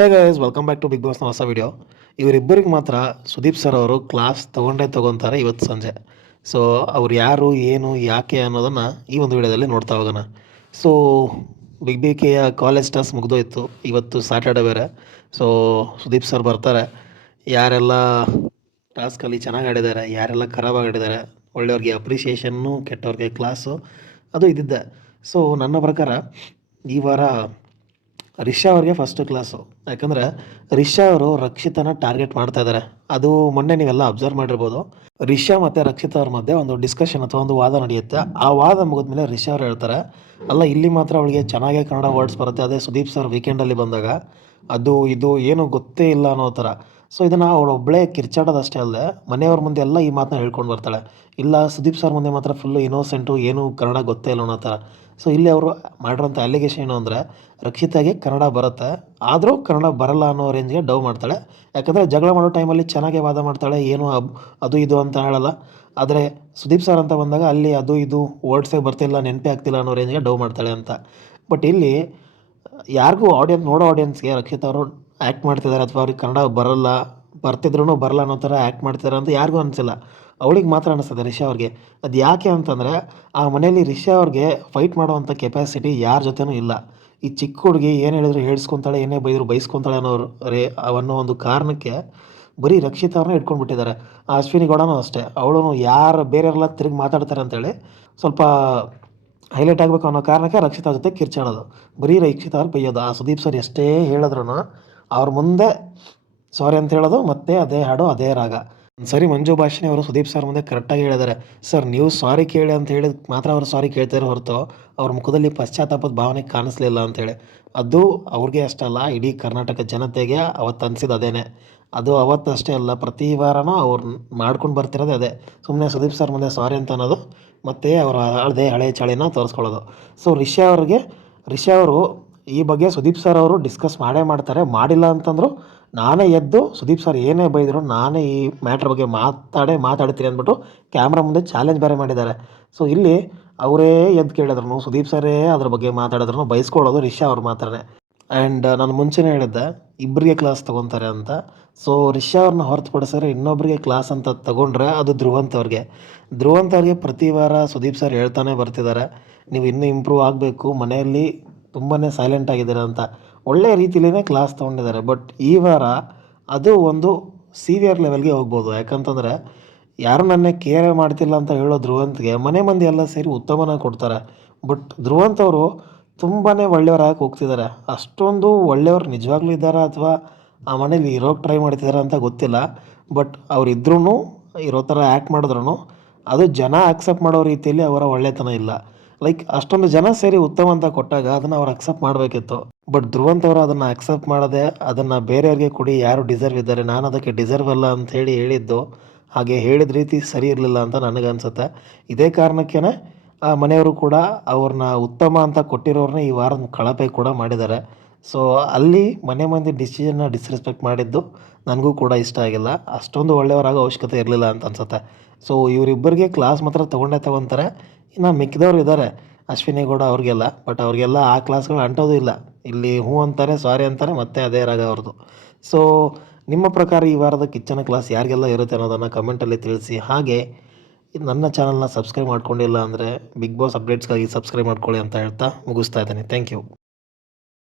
Hey guys welcome back to big ಬಾಸ್ನ ಹೊಸ video. ಇವರಿಬ್ಬರಿಗೆ ಮಾತ್ರ ಸುದೀಪ್ ಸರ್ ಅವರು ಕ್ಲಾಸ್ ತೊಗೊತಾರೆ ಇವತ್ತು ಸಂಜೆ. ಸೊ ಅವ್ರು ಯಾರು ಏನು ಯಾಕೆ ಅನ್ನೋದನ್ನು ಈ ಒಂದು ವಿಡಿಯೋದಲ್ಲಿ ನೋಡ್ತಾ ಹೋಗೋಣ. ಸೊ ಬಿಗ್ ಬಿ ಕೆಯ ಕಾಲೇಜ್ ಟಾಸ್ ಮುಗಿದೋಯ್ತು, ಇವತ್ತು ಸ್ಯಾಟರ್ಡೆ ಬೇರೆ. ಸೊ ಸುದೀಪ್ ಸರ್ ಬರ್ತಾರೆ. ಯಾರೆಲ್ಲ ಟಾಸ್ಕಲ್ಲಿ ಚೆನ್ನಾಗಿ ಆಡಿದ್ದಾರೆ, ಯಾರೆಲ್ಲ ಖರಾಬಾಗಿ ಆಡಿದ್ದಾರೆ, ಒಳ್ಳೆಯವ್ರಿಗೆ ಅಪ್ರಿಷಿಯೇಷನ್ನು, ಕೆಟ್ಟವ್ರಿಗೆ ಕ್ಲಾಸು, ಅದು ಇದ್ದಿದ್ದೆ. ಸೊ ನನ್ನ ಪ್ರಕಾರ ಈ ವಾರ ರಿಷಾ ಅವ್ರಿಗೆ ಫಸ್ಟ್ ಕ್ಲಾಸು. ಯಾಕಂದರೆ ರಿಷಾ ಅವರು ರಕ್ಷಿತನ ಟಾರ್ಗೆಟ್ ಮಾಡ್ತಾ ಇದ್ದಾರೆ. ಅದು ಮೊನ್ನೆ ನೀವೆಲ್ಲ ಅಬ್ಸರ್ವ್ ಮಾಡಿರ್ಬೋದು. ರಿಷಾ ಮತ್ತು ರಕ್ಷಿತ ಅವ್ರ ಮಧ್ಯೆ ಒಂದು ಡಿಸ್ಕಷನ್ ಅಥವಾ ಒಂದು ವಾದ ನಡೆಯುತ್ತೆ. ಆ ವಾದ ಮುಗಿದ್ಮೇಲೆ ರಿಷಾ ಅವ್ರು ಹೇಳ್ತಾರೆ, ಅಲ್ಲ ಇಲ್ಲಿ ಮಾತ್ರ ಅವಳಿಗೆ ಚೆನ್ನಾಗೇ ಕನ್ನಡ ವರ್ಡ್ಸ್ ಬರುತ್ತೆ, ಅದೇ ಸುದೀಪ್ ಸರ್ ವೀಕೆಂಡಲ್ಲಿ ಬಂದಾಗ ಅದು ಇದು ಏನು ಗೊತ್ತೇ ಇಲ್ಲ ಅನ್ನೋ ಥರ. ಸೊ ಇದನ್ನು ಅವಳು ಒಬ್ಬಳೇ ಕಿರ್ಚಾಡೋದಷ್ಟೇ ಅಲ್ಲದೆ ಮನೆಯವ್ರ ಮುಂದೆ ಎಲ್ಲ ಈ ಮಾತನ್ನ ಹೇಳ್ಕೊಂಡು ಬರ್ತಾಳೆ. ಇಲ್ಲ ಸುದೀಪ್ ಸರ್ ಮುಂದೆ ಮಾತ್ರ ಫುಲ್ಲು ಇನೋಸೆಂಟು, ಏನೂ ಕನ್ನಡ ಗೊತ್ತೇ ಇಲ್ಲ ಅನ್ನೋ ಥರ. ಸೊ ಇಲ್ಲಿ ಅವರು ಮಾಡಿರೋಂಥ ಅಲಿಗೇಷನ್ ಏನು ಅಂದರೆ, ರಕ್ಷಿತಾಗೆ ಕನ್ನಡ ಬರುತ್ತೆ, ಆದರೂ ಕನ್ನಡ ಬರಲ್ಲ ಅನ್ನೋ ರೇಂಜ್ಗೆ ಡವ್ ಮಾಡ್ತಾಳೆ. ಯಾಕಂದರೆ ಜಗಳ ಮಾಡೋ ಟೈಮಲ್ಲಿ ಚೆನ್ನಾಗೇ ವಾದ ಮಾಡ್ತಾಳೆ, ಏನು ಅದು ಇದು ಅಂತ ಹೇಳಲ್ಲ. ಆದರೆ ಸುದೀಪ್ ಸರ್ ಅಂತ ಬಂದಾಗ ಅಲ್ಲಿ ಅದು ಇದು ವರ್ಡ್ಸೇ ಬರ್ತಿಲ್ಲ, ನೆನಪೇ ಆಗ್ತಿಲ್ಲ ಅನ್ನೋ ರೇಂಜ್ಗೆ ಡವ್ ಮಾಡ್ತಾಳೆ ಅಂತ. ಬಟ್ ಇಲ್ಲಿ ಯಾರಿಗೂ ನೋಡೋ ಆಡಿಯನ್ಸ್ಗೆ ರಕ್ಷಿತ್ ಅವರು ಆ್ಯಕ್ಟ್ ಮಾಡ್ತಿದ್ದಾರೆ ಅಥವಾ ಅವ್ರಿಗೆ ಕನ್ನಡ ಬರಲ್ಲ, ಬರ್ತಿದ್ರೂ ಬರಲ್ಲ ಅನ್ನೋ ಥರ ಆ್ಯಕ್ಟ್ ಮಾಡ್ತಿದ್ದಾರೆ ಅಂತ ಯಾರಿಗೂ ಅನಿಸಿಲ್ಲ. ಅವಳಿಗೆ ಮಾತ್ರ ಅನಿಸ್ತದೆ ರಿಷಾ ಅವ್ರಿಗೆ. ಅದು ಯಾಕೆ ಅಂತಂದರೆ, ಆ ಮನೆಯಲ್ಲಿ ರಿಷಾ ಅವ್ರಿಗೆ ಫೈಟ್ ಮಾಡೋವಂಥ ಕೆಪಾಸಿಟಿ ಯಾರ ಜೊತೆನೂ ಇಲ್ಲ. ಈ ಚಿಕ್ಕ ಹುಡುಗಿ ಏನು ಹೇಳಿದ್ರು ಹೇಳಿಸ್ಕೊತಾಳೆ, ಏನೇ ಬೈದರು ಬೈಸ್ಕೊತಾಳೆ ಅನ್ನೋ ಒಂದು ಕಾರಣಕ್ಕೆ ಬರೀ ರಕ್ಷಿತ್ ಅವ್ರನ್ನ ಇಟ್ಕೊಂಡ್ಬಿಟ್ಟಿದ್ದಾರೆ. ಆ ಅಶ್ವಿನಿ ಗೌಡನೂ ಅಷ್ಟೇ, ಅವಳು ಯಾರು ಬೇರೆಯವರೆಲ್ಲ ತಿರುಗಿ ಮಾತಾಡ್ತಾರೆ ಅಂತೇಳಿ ಸ್ವಲ್ಪ ಹೈಲೈಟ್ ಆಗಬೇಕು ಅನ್ನೋ ಕಾರಣಕ್ಕೆ ರಕ್ಷಿತ್ ಅವ್ರ ಜೊತೆ ಕಿರ್ಚಾಡೋದು, ಬರೀ ರಕ್ಷಿತ್ ಅವ್ರಿಗೆ ಬೈಯೋದು. ಆ ಸುದೀಪ್ ಸರ್ ಎಷ್ಟೇ ಹೇಳಿದ್ರು ಅವ್ರ ಮುಂದೆ ಸಾರಿ ಅಂತ ಹೇಳೋದು, ಮತ್ತೆ ಅದೇ ಹಾಡು ಅದೇ ರಾಗ. ಸರಿ ಮಂಜು ಭಾಷಿಣಿ ಅವರು ಸುದೀಪ್ ಸರ್ ಮುಂದೆ ಕರೆಕ್ಟಾಗಿ ಹೇಳಿದ್ದಾರೆ, ಸರ್ ನೀವು ಸಾರಿ ಕೇಳಿ ಅಂತ ಹೇಳಿದ ಮಾತ್ರ ಅವರು ಸಾರಿ ಕೇಳ್ತಾರೆ ಹೊರತು ಅವ್ರ ಮುಖದಲ್ಲಿ ಪಶ್ಚಾತ್ತಾಪದ ಭಾವನೆ ಕಾಣಿಸ್ಲಿಲ್ಲ ಅಂತೇಳಿ. ಅದು ಅವ್ರಿಗೆ ಅಷ್ಟೇ ಅಲ್ಲ, ಇಡೀ ಕರ್ನಾಟಕ ಜನತೆಗೆ ಅವತ್ತು ಅನಿಸಿದ್ದು ಅದೇನೆ. ಅದು ಅವತ್ತು ಅಷ್ಟೇ ಅಲ್ಲ, ಪ್ರತಿ ವಾರನೂ ಅವ್ರು ಮಾಡ್ಕೊಂಡು ಬರ್ತಿರೋದೇ ಅದೇ. ಸುಮ್ಮನೆ ಸುದೀಪ್ ಸರ್ ಮುಂದೆ ಸಾರಿ ಅಂತ ಅನ್ನೋದು, ಮತ್ತು ಅವರ ಹಳೇ ಹಳೆ ಚಾಳಿನ ತೋರಿಸ್ಕೊಳ್ಳೋದು. ಸೊ ರಿಷಾ ಅವರು ಈ ಬಗ್ಗೆ ಸುದೀಪ್ ಸರ್ ಅವರು ಡಿಸ್ಕಸ್ ಮಾಡೇ ಮಾಡ್ತಾರೆ. ಮಾಡಿಲ್ಲ ಅಂತಂದ್ರು ನಾನೇ ಎದ್ದು ಸುದೀಪ್ ಸರ್ ಏನೇ ಬೈದರು ನಾನೇ ಈ ಮ್ಯಾಟ್ರ್ ಬಗ್ಗೆ ಮಾತಾಡ್ತೀನಿ ಅಂದ್ಬಿಟ್ಟು ಕ್ಯಾಮ್ರಾ ಮುಂದೆ ಚಾಲೆಂಜ್ ಬೇರೆ ಮಾಡಿದ್ದಾರೆ. ಸೊ ಇಲ್ಲಿ ಅವರೇ ಎದ್ದು ಕೇಳಿದ್ರು, ಸುದೀಪ್ ಸರೇ ಅದ್ರ ಬಗ್ಗೆ ಮಾತಾಡಿದ್ರು, ಬೈಸ್ಕೊಳ್ಳೋದು ರಿಷಾ ಅವ್ರು ಮಾತ್ರನೇ. ಆ್ಯಂಡ್ ನಾನು ಮುಂಚೆನೇ ಹೇಳಿದ್ದೆ ಇಬ್ಬರಿಗೆ ಕ್ಲಾಸ್ ತೊಗೊತಾರೆ ಅಂತ. ಸೊ ರಿಷಾ ಅವ್ರನ್ನ ಹೊರತುಪಡಿಸಿದ್ರೆ ಇನ್ನೊಬ್ಬರಿಗೆ ಕ್ಲಾಸ್ ಅಂತ ತೊಗೊಂಡ್ರೆ ಅದು ಧ್ರುವಂತ್ ಅವ್ರಿಗೆ ಪ್ರತಿ ವಾರ ಸುದೀಪ್ ಸರ್ ಹೇಳ್ತಾನೆ ಬರ್ತಿದ್ದಾರೆ, ನೀವು ಇನ್ನೂ ಇಂಪ್ರೂವ್ ಆಗಬೇಕು, ಮನೆಯಲ್ಲಿ ತುಂಬಾ ಸೈಲೆಂಟ್ ಆಗಿದ್ದಾರೆ ಅಂತ ಒಳ್ಳೆಯ ರೀತಿಯಲ್ಲೇ ಕ್ಲಾಸ್ ತೊಗೊಂಡಿದ್ದಾರೆ. ಬಟ್ ಈ ವಾರ ಅದು ಒಂದು ಸೀವಿಯರ್ ಲೆವೆಲ್ಗೆ ಹೋಗ್ಬೋದು. ಯಾಕಂತಂದರೆ ಯಾರು ನನ್ನೇ ಕೇರೇ ಮಾಡ್ತಿಲ್ಲ ಅಂತ ಹೇಳೋ ಧ್ರುವಂತ್ಗೆ ಮನೆ ಮಂದಿ ಎಲ್ಲ ಸೇರಿ ಉತ್ತಮನ ಕೊಡ್ತಾರೆ. ಬಟ್ ಧ್ರುವಂತ್ ಅವರು ತುಂಬಾ ಒಳ್ಳೆಯವರಾಗಿ ಹೋಗ್ತಿದ್ದಾರೆ. ಅಷ್ಟೊಂದು ಒಳ್ಳೆಯವ್ರು ನಿಜವಾಗ್ಲೂ ಇದ್ದಾರಾ ಅಥವಾ ಆ ಮನೇಲಿ ಇರೋಕ್ಕೆ ಟ್ರೈ ಮಾಡ್ತಿದ್ದಾರೆ ಅಂತ ಗೊತ್ತಿಲ್ಲ. ಬಟ್ ಅವರಿದ್ರೂ ಇರೋ ಥರ ಆ್ಯಕ್ಟ್ ಮಾಡಿದ್ರು ಅದು ಜನ ಆಕ್ಸೆಪ್ಟ್ ಮಾಡೋ ರೀತಿಯಲ್ಲಿ ಅವರ ಒಳ್ಳೆತನ ಇಲ್ಲ. ಲೈಕ್ ಅಷ್ಟೊಂದು ಜನ ಸೇರಿ ಉತ್ತಮ ಅಂತ ಕೊಟ್ಟಾಗ ಅದನ್ನು ಅವ್ರು ಅಕ್ಸೆಪ್ಟ್ ಮಾಡಬೇಕಿತ್ತು. ಬಟ್ ಧ್ರುವಂತ್ ಅವರು ಅದನ್ನು ಅಕ್ಸೆಪ್ಟ್ ಮಾಡದೆ ಅದನ್ನು ಬೇರೆಯವ್ರಿಗೆ ಕೊಡಿ, ಯಾರು ಡಿಸರ್ವ್ ಇದ್ದಾರೆ, ನಾನು ಅದಕ್ಕೆ ಡಿಸರ್ವ್ ಅಲ್ಲ ಅಂತ ಹೇಳಿದ್ದು, ಹಾಗೆ ಹೇಳಿದ ರೀತಿ ಸರಿ ಇರಲಿಲ್ಲ ಅಂತ ನನಗನ್ಸುತ್ತೆ. ಇದೇ ಕಾರಣಕ್ಕೇ ಆ ಮನೆಯವರು ಕೂಡ ಅವ್ರನ್ನ ಉತ್ತಮ ಅಂತ ಕೊಟ್ಟಿರೋರನ್ನ ಈ ವಾರದ ಕಳಪೆ ಕೂಡ ಮಾಡಿದ್ದಾರೆ. ಸೊ ಅಲ್ಲಿ ಮನೆ ಮಂದಿ ಡಿಸಿಷನ್ನ ಡಿಸ್ರೆಸ್ಪೆಕ್ಟ್ ಮಾಡಿದ್ದು ನನಗೂ ಕೂಡ ಇಷ್ಟ ಆಗಿಲ್ಲ. ಅಷ್ಟೊಂದು ಒಳ್ಳೆಯವರಾಗೋ ಅವಶ್ಯಕತೆ ಇರಲಿಲ್ಲ ಅಂತ ಅನ್ಸುತ್ತೆ. ಸೊ ಇವರಿಬ್ಬರಿಗೆ ಕ್ಲಾಸ್ ಮಾತ್ರ ತೊಗೊತಾರೆ. ಇನ್ನು ಮಿಕ್ಕಿದವ್ರು ಇದ್ದಾರೆ ಅಶ್ವಿನಿ ಗೌಡ ಅವ್ರಿಗೆಲ್ಲ, ಬಟ್ ಅವ್ರಿಗೆಲ್ಲ ಆ ಕ್ಲಾಸ್ಗಳು ಅಂಟೋದು ಇಲ್ಲ. ಇಲ್ಲಿ ಹ್ಞೂ ಅಂತಾರೆ, ಸಾರಿ ಅಂತಾರೆ, ಮತ್ತೆ ಅದೇ ರಾಗ ಅವ್ರದ್ದು. ಸೊ ನಿಮ್ಮ ಪ್ರಕಾರ ಈ ವಾರದ ಕಿಚ್ಚನ ಕ್ಲಾಸ್ ಯಾರಿಗೆಲ್ಲ ಇರುತ್ತೆ ಅನ್ನೋದನ್ನು ಕಮೆಂಟಲ್ಲಿ ತಿಳಿಸಿ. ಹಾಗೆ ನನ್ನ ಚಾನಲ್ನ ಸಬ್ಸ್ಕ್ರೈಬ್ ಮಾಡ್ಕೊಂಡಿಲ್ಲ ಅಂದರೆ ಬಿಗ್ ಬಾಸ್ ಅಪ್ಡೇಟ್ಸ್ಗಾಗಿ ಸಬ್ಸ್ಕ್ರೈಬ್ ಮಾಡ್ಕೊಳ್ಳಿ ಅಂತ ಹೇಳ್ತಾ ಮುಗಿಸ್ತಾ ಇದ್ದೀನಿ. Thank you.